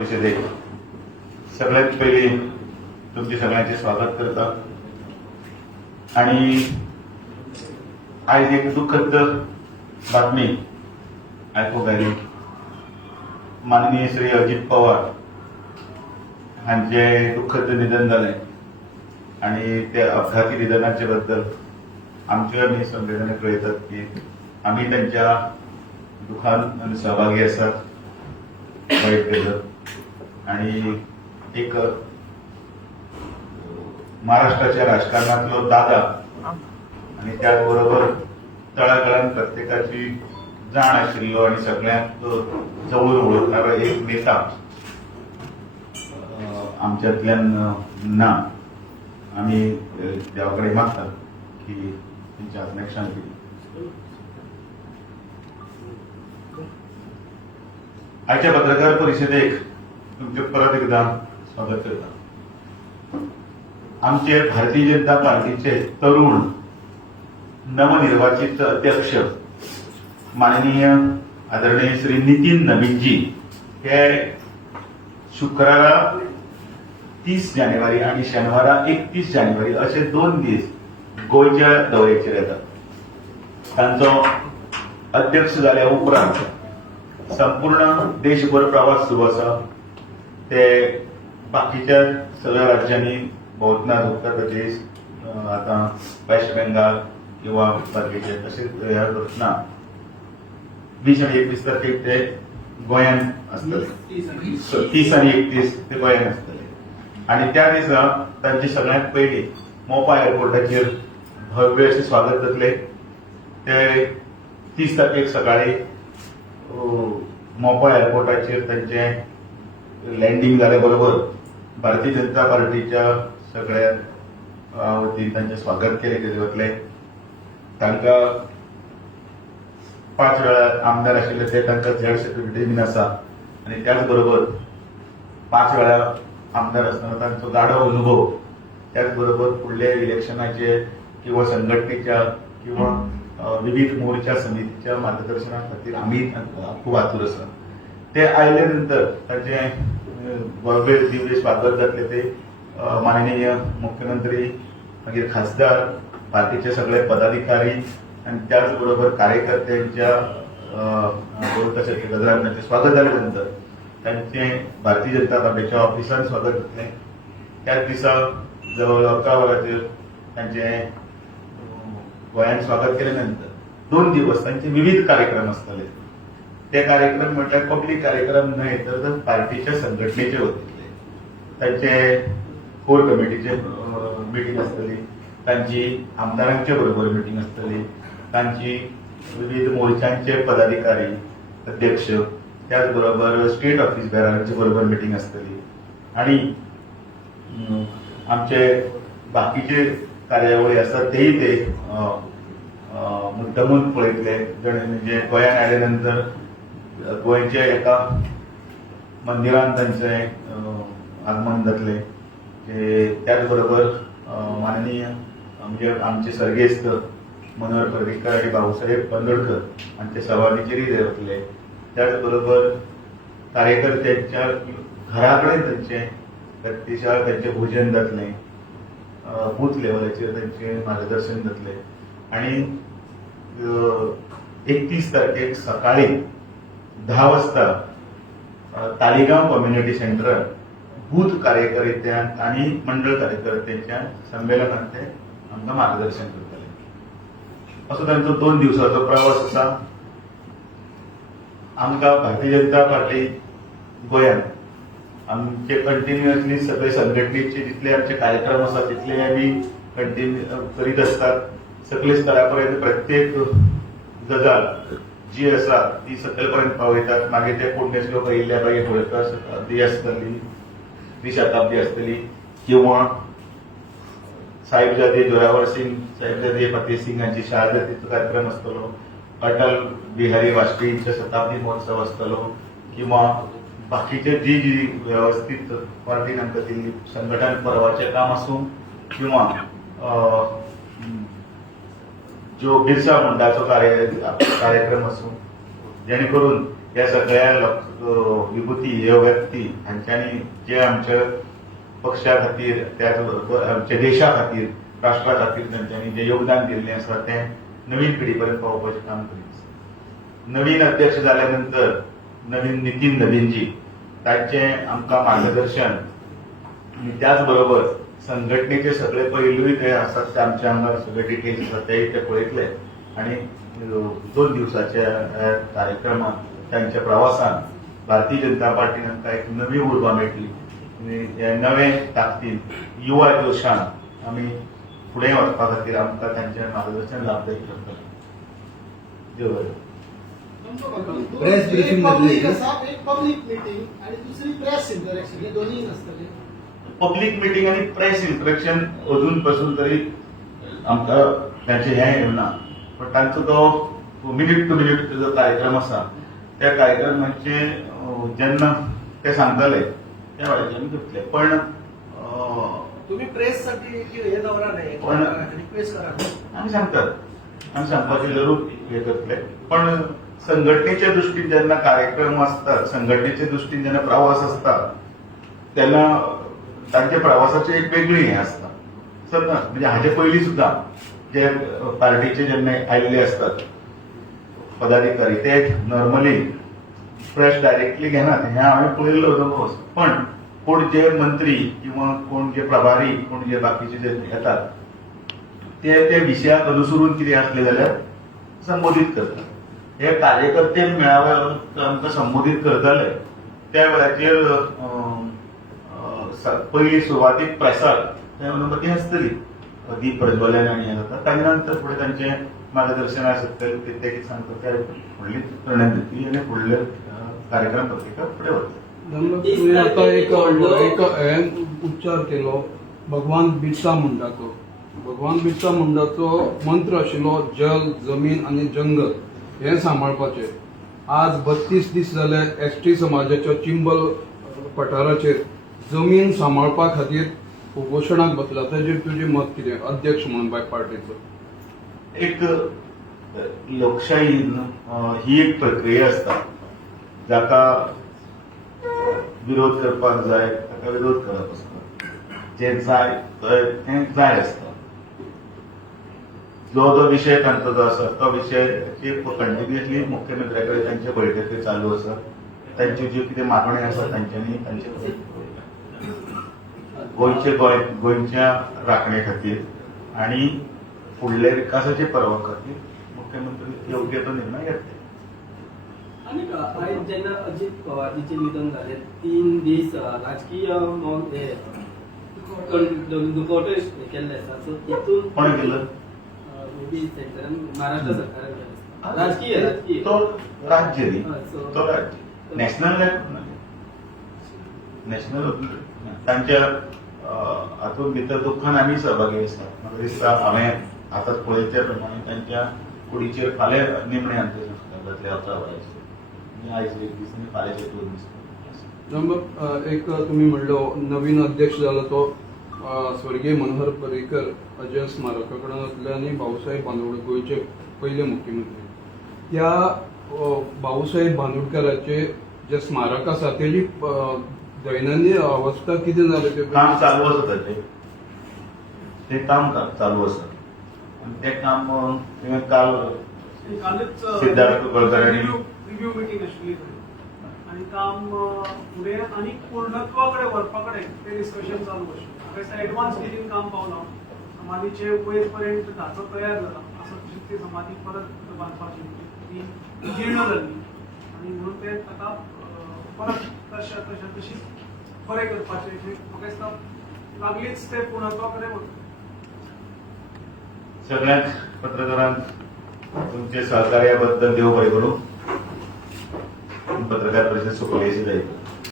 परिषदेत सगळ्यात पहिले तुमचे सगळ्यांचे स्वागत करतात आणि आज एक दुःखद बातमी ऐकूक आली. माननीय श्री अजित पवार हांचे दुःखद निधन झाले आणि त्या अपघाती निधनाच्या बद्दल आमच्या मी संवेदना कळयतात की आम्ही त्यांच्या दुःखान सहभागी आसात. वाईट केलं आणि एक महाराष्ट्राच्या राजकारणातलो दादा आणि त्याचबरोबर तळागाळात प्रत्येकाची जाण आशिल्लो आणि सगळ्यांत जवळून ओळखणारा एक नेता आमच्यातल्यान ना. आम्ही देवाकडे मागतात की त्यांच्या आत्म्याक शांती. आजच्या पत्रकार परिषदेक तुमचे परत एकदा स्वागत करता. आमचे भारतीय जनता पार्टीचे तरुण नवनिर्वाचित अध्यक्ष माननीय आदरणीय श्री नितीन नवीनजी हे शुक्रारा 30 जानेवारी आणि शनिवारा 31 जानेवारी असे 2 दीस गोयच्या दौऱ्याचेर येतात. तांचो अध्यक्ष जाल्या उपरांत संपूर्ण देशभर प्रवास सुरू असा. ते बाकीच्या सगळ्या राज्यांनी भोंवतनात उत्तर प्रदेश, आता वेस्ट बेंगाल किंवा बाकीचे तसेच करतना 20 आणि 21 तारखेक ते गोंयांत आसतले. 30 आणि 31 ते गोंयांत आसतले आणि त्या दिसा तांचे सगळ्यात पयलीं मोपा एअरपोर्टाचेर भव्य असे स्वागत जातले. ते 30 तारखेक सकाळी मोपा एअरपोर्टाचेर तांचे लँडिंग जाल्या बरोबर भारतीय जनता पार्टीच्या सगळ्या वतीन तांचे स्वागत केले वतले. तांकां 5 वेळा आमदार आशिल्ले ते तांकां झेड सेक्रेटरी बीन आसा आणि त्याच बरोबर 5 वेळा आमदार आसतना तांचो गाढव अनुभव, त्याच बरोबर फुडल्या इलेक्शनाचे किंवा संघटनेच्या किंवा विविध मोर्चा समितीच्या मार्गदर्शना खातीर आम्ही खूप आतुर आसा. ते आयले नंतर तांचे भव्य दिव्य स्वागत जातले. ते माननीय मुख्यमंत्री मागीर खासदार, पार्टीचे सगळे पदाधिकारी आणि त्याचबरोबर कार्यकर्त्यांच्या गजरान तांचे स्वागत जाले नंतर तांचे भारतीय जनता पार्टीच्या ऑफिसान स्वागत जातले. त्याच दिसा जवळ 11 वरांचेर तांचे गोंयांत स्वागत केले नंतर 2 दिवस तांचे विविध कार्यक्रम आसतले. ते कार्यक्रम म्हटल्यार पब्लीक कार्यक्रम न्हय तर पार्टीच्या संघटनेचे वतीतले. तांचे कोर कमिटीचे मिटींग आसतली, तांची आमदारांचे बरोबर मिटींग आसतली, तांची विविध मोर्चांचे पदाधिकारी अध्यक्ष, त्याच बरोबर स्टेट ऑफिस बेरारांचे बरोबर मिटींग आसतली आणि आमचे बाकीचे कार्यावळी आसात तेही ते मुद्दमून पळयतले. म्हणजे गोंयांत आयले नंतर गोंयच्या एका मंदिरांत तांचे आगमन जातले. त्याच बरोबर माननीय म्हणजे आमचे सर्गेस्त मनोहर पर्रीकर आणि भाऊसाहेब बांदोडकर हांचे सवारीचेरय जातले. त्याच बरोबर कार्यकर्त्यांच्या घरा कडेन तांचे प्रत्यक्षात तांचे भोजन जातले. बूथ लेवलाचेर तांचे मार्गदर्शन जातले आणि 31 तारखेक सकाळी 10 वाजता तालिगांव कम्युनिटी सेंटरात बूथ कार्यकर्त्यांक आणि मंडळ कार्यकर्त्यांच्या संमेलनात ते आमकां मार्गदर्शन करतले. असो तांचो 2 दिवसाचो प्रवास आसा. आमकां भारतीय जनता पार्टी गोंयांत आमचे कंटिन्युअसली सगळे संघटनेचे जितले आमचे कार्यक्रम आसात तितले आमी कंटिन्यू करीत आसतात. सकले स्तरापर्यंत प्रत्येक गजाल जी आसा ती सकयल पर्यंत पावयतात. मागीर ते पुण्यश्लोक येयल्ल्या मागीर होळकर शताब्दी आसतली, त्रिशताब्दी आसतली किंवा साहिबजादे जोरावर सिंग, साहिबजादे फतेह सिंग हांची शहादतीचो कार्यक्रम आसतलो, अटल बिहारी वाजपेयींचो शताब्दी महोत्सव आसतलो किंवा बाकीचे जी जी व्यवस्थित पार्टीन आमकां दिल्ली संघटन पर्वाचें काम आसूं किंवा जो बिरसा मुंडाचो कार्यक्रम आसूं, जेणे करून ह्या सगळ्या विभूती ह्यो व्यक्ती हांच्यांनी जे आमच्या पक्षा खातीर त्याच आमच्या देशा खातीर राष्ट्रा खातीर तांच्यांनी जे योगदान दिल्लें आसा तें नवीन पिढी पर्यंत पावोवपाचें काम करीत. नवीन अध्यक्ष जाल्या नंतर नवीन नितीन नवीनजी तांचें आमकां मार्गदर्शन आणि त्याच बरोबर संघटनेचे सगळे पैलूय जे आसात ते आमच्या हांगा सगळे डिटेल्स आसात तेय ते पळयतले आणि 2 दिवसाच्या कार्यक्रमात त्यांच्या प्रवासान भारतीय जनता पार्टीन आमकां एक नवी उर्बा मेळटली आणि हे नवे ताकदीन युवा जोशान आमी फुडें वचपा खातीर आमकां तांचें मार्गदर्शन लाभदायक करतलें. देव बरें. प्रेस ब्रीफिंग पब्लिक आसा एक पब्लिक मीटिंग आणि दुसरी प्रेस इंटरॅक्शन हे दोन्ही नसतले. पब्लिक मिटींग आणि प्रेस इंटरॅक्शन अजून पासून तरी आमकां तांचे हें येवना पण तांचो तो मिनिट टू मिनिट जो कार्यक्रम आसा त्या कार्यक्रमाचे जेन्ना ते सांगतले त्या वेळाचेर आमी करतले पण तुम्ही प्रेस साठी हे दवरा नाही पण रिक्वेस्ट करा. आमी सांगतात सांगपाचें जरूर हे करतले पण संघटनेच्या दृश्टीन जेन्ना कार्यक्रम आसतात संघटनेच्या दृश्टीन जेन्ना प्रवास आसता तेन्ना तांच्या प्रवासाची एक वेगळी हे आसता सतत म्हणजे हाचे पयलीं सुद्दां जे पार्टीचे जेन्ना आयिल्ले असतात पदाधिकारी ते नॉर्मली फ्रेश डायरेक्टली घेनात हें हांवें पळयल्लो अनुभव पण कोण जे मंत्री किंवा कोण जे प्रभारी कोण जे बाकीचे जे येतात ते विशयाक अनुसरून कितें आसलें जाल्यार संबोधीत करतात. हे कार्यकर्ते मेळाव्याक आमकां संबोधीत करताले त्या वेळाचेर पयली सुरवातीक प्रेसाक त्या अनुमती आसतली दीप प्रज्वलन आणि हे जाता ताच्या नंतर फुडें तांचें मार्गदर्शन आसतलें ते कितें सांगता त्या फुडली रणनीती आनी फुडले कार्यक्रम पत्रिका फुडें वतले. तुवें आतां एक उच्चार केलो भगवान बिरसा मुंडाचो. भगवान बिरसा मुंडाचो मंत्र आशिल्लो जल जमीन आनी जंगल हें सांबाळपाचें. आज 32 दीस जाले एसटी समाजाच्या चिंबल पठाराचेर जमीन सांबाळपा खातीर उपोशणाक बसला ताचेर तुजें मत कितें अध्यक्ष म्हणून बाय पार्टीचो? एक लोकशाहीन ही एक प्रक्रिया आसता जाका विरोध करपाक जाय ताका विरोध करप आसता जें जाय तें जाय आसता. जो विशय तांचो जो आसा तो विशयाची कंटिन्युअसली मुख्यमंत्र्या कडेन तांचे बैठकी चालू आसा तांच्यो ज्यो कितें मागण्यो आसा तांच्यांनी तांचे गोंयच्या राखणे खातीर आणि फुडल्या विकासाचे पर्वा खातीर मुख्यमंत्री योग्य तो निर्णय घेतले. आणि आयज जेन्ना अजित पवारजीचे निधन झाले 3 दीस राजकीय दुखवटे केल्ले आसा सो तितून कोण केलं मेबी सेंटरान महाराष्ट्र सरकारान केले राजकीय तो राज्य न्ही तो राज्य नॅशनल नॅशनल तांच्या हातूंत भितर दुख्खान आमी सहभागी आसता. म्हाका दिसता हांवें आतांच पळयच्या प्रमाणे तांच्या कुडीचेर फाल्यां निमणे अंत्यसंस्कार जातले 11 वरांचेर आयज एक दीस आनी फाल्यांचे 2 दीस. एक तुम्ही म्हणलो नवीन अध्यक्ष जालो तो स्वर्गीय मनोहर पर्रीकर अजय स्मारका कडेन वतले आनी भाऊसाहेब बांदोड गोंयचे पयले मुख्यमंत्री. त्या भाऊसाहेब बांदोडकराचे जे स्मारक आसा तेजी दैनंदिन अवस्था कितें जालें तें काम चालू आसा ते काम चालू आसा आनी तें काम तुवें काल सिद्धार्थ कुलकर्णी रिव्ह्यू मीटिंग आशिल्ली आणि काम फुडें आनी पूर्णत्वा कडेन व्हरपा कडेन ते डिस्कशन चालू आशिल्लें. एडवान्स स्टेजीन काम पावना समाधीचे वयर पर्यंत ढाचो तयार जाला असो ती समाधी परत बांदपाची ती जीर्ण जाल्ली आनी म्हणून ते आतां परत तशी बरें करपाचें म्हाका दिसता लागलींच ते पूर्णत्वा कडेन वतले. सगळ्यांक पत्रकारांक तुमचे सहकार्या बद्दल देव बरें करूं. पत्रकार परिशद सुखलेशी जायत.